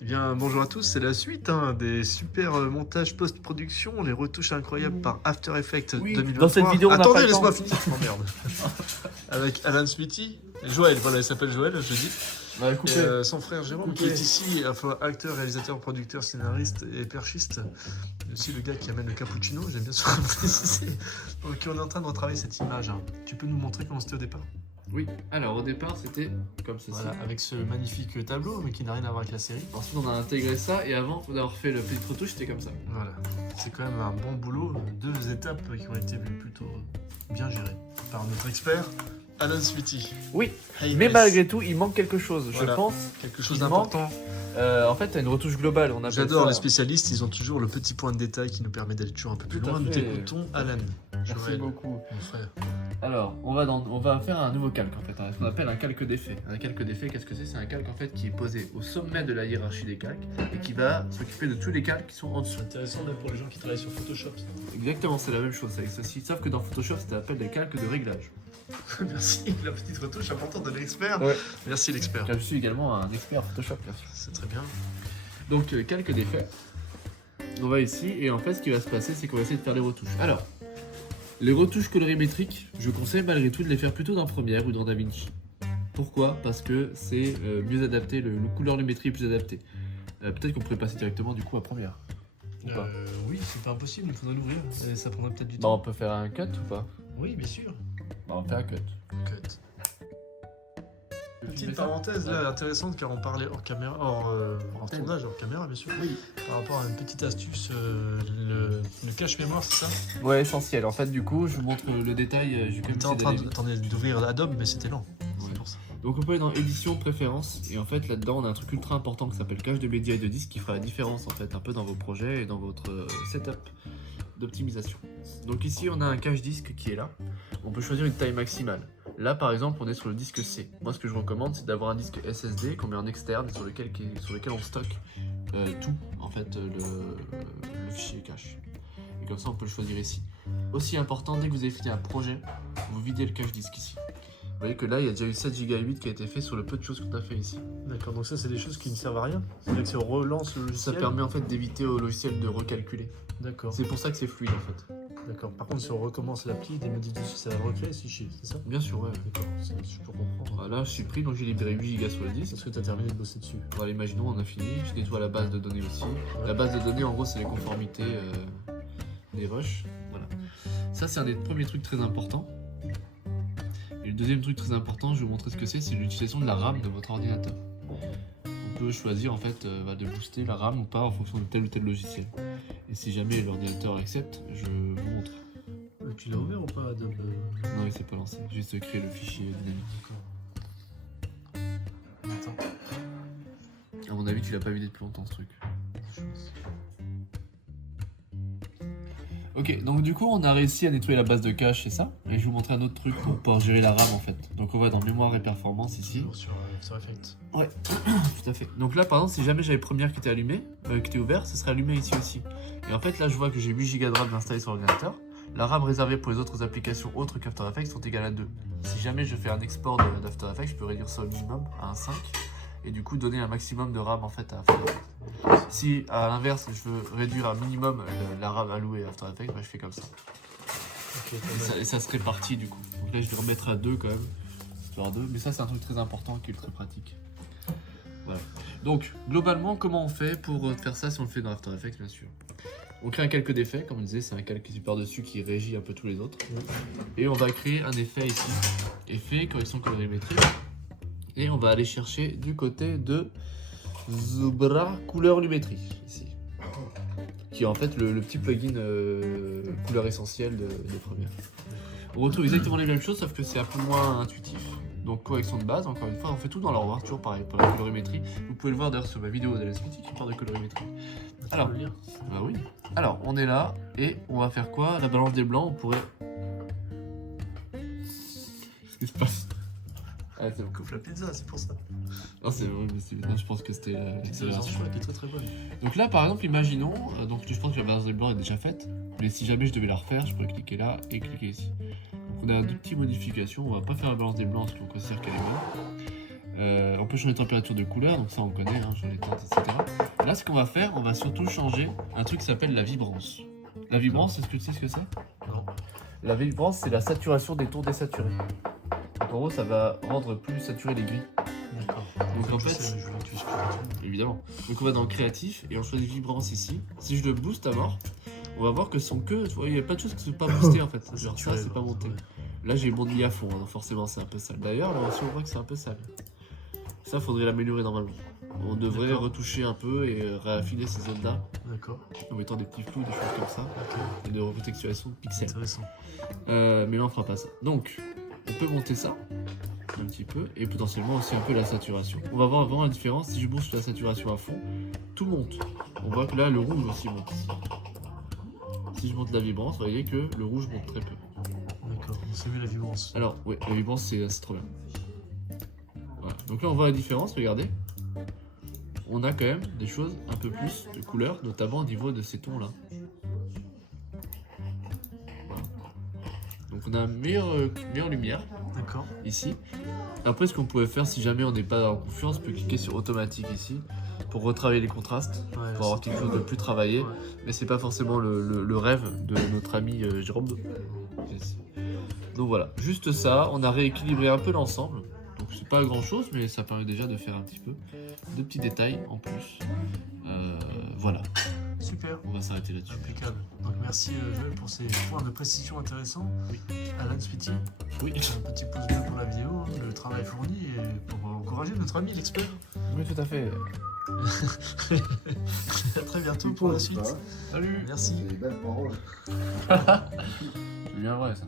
Eh bien, bonjour à tous, c'est la suite des super montages post-production, les retouches incroyables par After Effects Oui, 2023. dans cette vidéo, on n'a Attendez, pas le laisse-moi temps. finir. Oh merde. Avec Alan Smithy, et Joël, voilà, il s'appelle Joël, je dis. Bah, Et, son frère Jérôme, qui Coupé. est ici, enfin, acteur, réalisateur, producteur, scénariste et perchiste. Et aussi le gars qui amène le cappuccino, j'aime bien sûr préciser. Donc, on est en train de retravailler cette image. Tu peux nous montrer comment c'était au départ? Oui, alors au départ c'était comme ceci. Voilà, avec ce magnifique tableau, mais qui n'a rien à voir avec la série. Ensuite on a intégré ça et avant d'avoir fait le petit retouche c'était comme ça. Voilà, c'est quand même un bon boulot, deux étapes qui ont été plutôt bien gérées par notre expert Alan Smithy. Oui, Hey, mais nice. malgré tout il manque quelque chose, Voilà. je pense. Quelque chose il d'important. En fait t'as une retouche globale, on appelle J'adore ça. les spécialistes, ils ont toujours le petit point de détail qui nous permet d'aller toujours un peu plus Tout à loin. Nous fait. t'écoutons, Alan. Merci Joël, beaucoup. mon frère. Alors, on va faire un nouveau calque en fait, ce qu'on appelle un calque d'effet. Un calque d'effet, qu'est-ce que c'est? C'est un calque en fait qui est posé au sommet de la hiérarchie des calques et qui va s'occuper de tous les calques qui sont en dessous. C'est intéressant même pour les gens qui travaillent sur Photoshop. Ça. Exactement, c'est la même chose avec ceci, sauf que dans Photoshop, ça s'appelle des calques de réglage. Merci, la petite retouche importante de l'expert. Ouais. Merci l'expert. Car je suis également un expert Photoshop, bien sûr. C'est très bien. Donc, calque d'effet. On va ici, et en fait, ce qui va se passer, c'est qu'on va essayer de faire les retouches. Alors, les retouches colorimétriques, je conseille malgré tout de les faire plutôt dans Premiere ou dans DaVinci. Pourquoi? Parce que c'est mieux adapté, le couleur lumétrie est plus adapté. Peut-être qu'on pourrait passer directement du coup à Premiere. Ou pas? Oui, c'est pas impossible, il faudrait l'ouvrir. Et ça prendra peut-être du Bah, temps. on peut faire un cut ou pas? Oui, bien sûr. Bah, on fait un cut. Cut. Petite parenthèse là intéressante car on parlait hors caméra, hors tournage, hors caméra bien sûr, Oui. par rapport à une petite astuce, le cache mémoire, c'est ça? Ouais, essentiel. En fait, du coup, je vous montre le détail. J'ai quand même J'étais en essayé train d'aller vite. attendez, d'ouvrir Adobe mais c'était lent. Ouais. C'est pour ça. Donc on peut aller dans édition préférences et en fait là-dedans on a un truc ultra important qui s'appelle cache de médias et de disques qui fera la différence en fait un peu dans vos projets et dans votre setup d'optimisation. Donc ici on a un cache disque qui est là. On peut choisir une taille maximale. Là par exemple on est sur le disque C. Moi ce que je vous recommande c'est d'avoir un disque SSD qu'on met en externe et sur lequel on stocke tout en fait le fichier cache. Et comme ça on peut le choisir ici. Aussi important, dès que vous avez fini un projet, vous videz le cache disque ici. Vous voyez que là, il y a déjà eu 7 Go 8 qui a été fait sur le peu de choses qu'on a fait ici. D'accord, donc ça c'est des choses qui ne servent à rien. C'est-à-dire que si on relance le Ça logiciel. permet en fait d'éviter au logiciel de recalculer. D'accord. C'est pour ça que c'est fluide en fait. D'accord. Par contre si on recommence l'appli, des modifs dessus, ça va recréer ce fichier, c'est ça? Bien sûr, ouais. D'accord, je peux comprendre. Voilà, je suis pris, donc j'ai libéré 8 Go sur le disque. Est-ce que tu as terminé de bosser dessus? Voilà, imaginons, on a fini. Je nettoie la base de données aussi. La base de données, en gros, c'est les conformités des rushs. Voilà. Ça, c'est un des premiers trucs très importants. Et le deuxième truc très important, je vais vous montrer ce que c'est l'utilisation de la RAM de votre ordinateur. On peut choisir en fait de booster la RAM ou pas en fonction de tel ou tel logiciel. Et si jamais l'ordinateur accepte, je vous montre. Tu l'as ouvert ou pas Adobe? Non, il s'est pas lancé. J'ai juste créé le fichier dynamique. D'accord. Attends. À mon avis, tu l'as pas vidé depuis longtemps ce truc. Ok, donc du coup, on a réussi à nettoyer la base de cache, c'est ça. Et je vais vous montrer un autre truc pour pouvoir gérer la RAM en fait. Donc on va dans mémoire et performance ici. Toujours sur After Effects. Ouais, tout à fait. Donc là, par exemple, si jamais j'avais Premiere qui était allumé, qui était ouvert, ce serait allumé ici aussi. Et en fait, là, je vois que j'ai 8 Go de RAM installé sur l'ordinateur. La RAM réservée pour les autres applications autres qu'After Effects sont égales à 2. Si jamais je fais un export d'After Effects, je peux réduire ça au minimum à un 5 et du coup donner un maximum de RAM en fait à After Effects. Si à l'inverse, je veux réduire à minimum la RAM allouée à After Effects, bah, je fais comme ça. Ok, Et ça se répartit du coup. Donc là, je vais remettre à 2 quand même. Histoire 2. Mais ça, c'est un truc très important qui est très pratique. Voilà. Donc, globalement, comment on fait pour faire ça si on le fait dans After Effects, bien sûr? On crée un calque d'effet, comme on disait, c'est un calque qui est par-dessus qui régit un peu tous les autres. Et on va créer un effet ici. Effet, correction colorimétrique. Et on va aller chercher du côté de Zubra couleur lumétrie, ici. Qui est en fait le petit plugin couleur essentielle de Premiere. On retrouve exactement les mêmes choses, sauf que c'est un peu moins intuitif. Donc correction de base, encore une fois, on fait tout dans l'ordre, toujours pareil pour la colorimétrie. Vous pouvez le voir d'ailleurs sur ma vidéo d'Alan Smithy qui parle de colorimétrie. Alors, bah oui. Alors, on est là et on va faire quoi? La balance des blancs, on pourrait. Qu'est-ce qui se passe? Ah, c'est bon. Coupe la pizza, c'est pour ça. Non, c'est bon, non, je pense que c'était C'est un choix qui est très très bonne. Donc là, par exemple, imaginons, donc je pense que la balance des blancs est déjà faite, mais si jamais je devais la refaire, je pourrais cliquer là et cliquer ici. Donc on a deux petites modifications, on va pas faire la balance des blancs parce qu'on considère qu'elle est bonne. On peut changer de température de couleur, donc ça on connaît, hein, changer de teinte, etc. Là, ce qu'on va faire, on va surtout changer un truc qui s'appelle la vibrance. La vibrance, est-ce que tu sais ce que c'est? Non. La vibrance, c'est la saturation des tons désaturés. Donc, en gros, ça va rendre plus saturé les gris. D'accord. Donc, en Je fait, sais, mais je voulais que tu expliques. évidemment. Donc, on va dans créatif et on choisit vibrance ici. Si je le booste à mort, on va voir que son queue, tu vois, il n'y a pas de choses qui ne sont pas boostées en fait. Genre ça, c'est pas monté. Là, j'ai mis à fond, hein, donc forcément, c'est un peu sale. D'ailleurs, là aussi, on voit que c'est un peu sale. Ça, faudrait l'améliorer normalement. On devrait retoucher un peu et réaffiner ces zones-là D'accord. en mettant des petits flous, des choses comme ça, Ok. et de recontextualisation de pixels. Intéressant. Mais là, on fera pas ça. Donc, on peut monter ça un petit peu et potentiellement aussi un peu la saturation. On va voir vraiment la différence. Si je booste la saturation à fond, tout monte. On voit que là, le rouge aussi monte. Si je monte la vibrance, vous voyez que le rouge monte très peu. D'accord. On s'est vu la vibrance. Alors, oui, la vibrance, c'est trop bien. Voilà. Donc là, on voit la différence, regardez. On a quand même des choses un peu plus de couleurs, notamment au niveau de ces tons-là. Voilà. Donc on a une meilleure lumière, D'accord. ici. Après, ce qu'on pouvait faire, si jamais on n'est pas en confiance, on peut cliquer sur automatique ici, pour retravailler les contrastes, Ouais, pour avoir quelque chose de plus travaillé. Ouais. Mais c'est pas forcément le rêve de notre ami Jérôme. Donc voilà, juste ça, on a rééquilibré un peu l'ensemble. Donc c'est pas grand chose, mais ça permet déjà de faire un petit peu de petits détails en plus. Voilà, Super. on va s'arrêter là-dessus. Impeccable. Donc merci Joël pour ces points de précision intéressants. Oui. Alan Spiti, Oui, un petit pouce bleu pour la vidéo, le travail fourni et pour encourager notre ami l'expert. oui, tout à fait. À très bientôt pour la suite. Salut. Merci. C'est des belles paroles. C'est bien vrai ça.